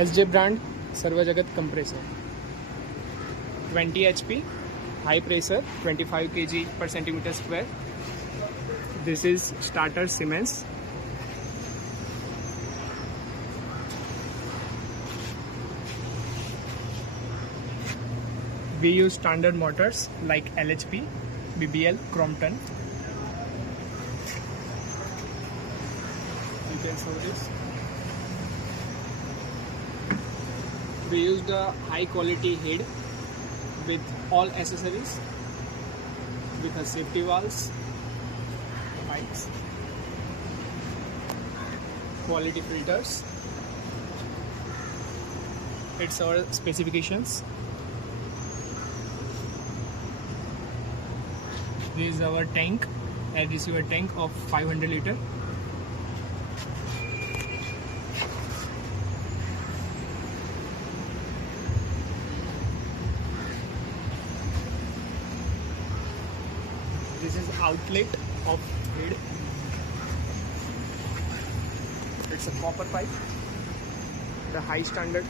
SJ brand Sarv Jagat Compressor. 20 HP, high pressure, 25 kg per centimeter square. This is starter Siemens. We use standard motors like LHP, BBL, Crompton. Details of this. We used a high quality head with all accessories, with a safety valves, pipes, quality filters. It's our specifications. This is our tank, air receiver tank of 500 liter. This is outlet of head. It's a copper pipe, the high standard.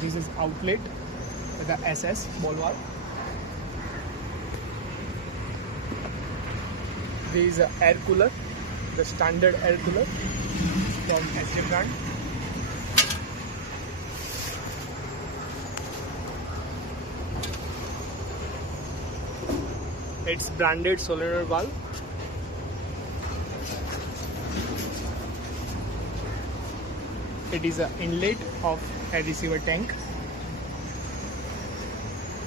This is outlet, the SS ball valve. This is a air cooler, the standard air cooler from SJ brand. It's branded solenoid valve. It is an inlet of a receiver tank.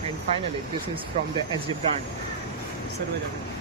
And finally, this is from the SJ brand, Sarv Jagat.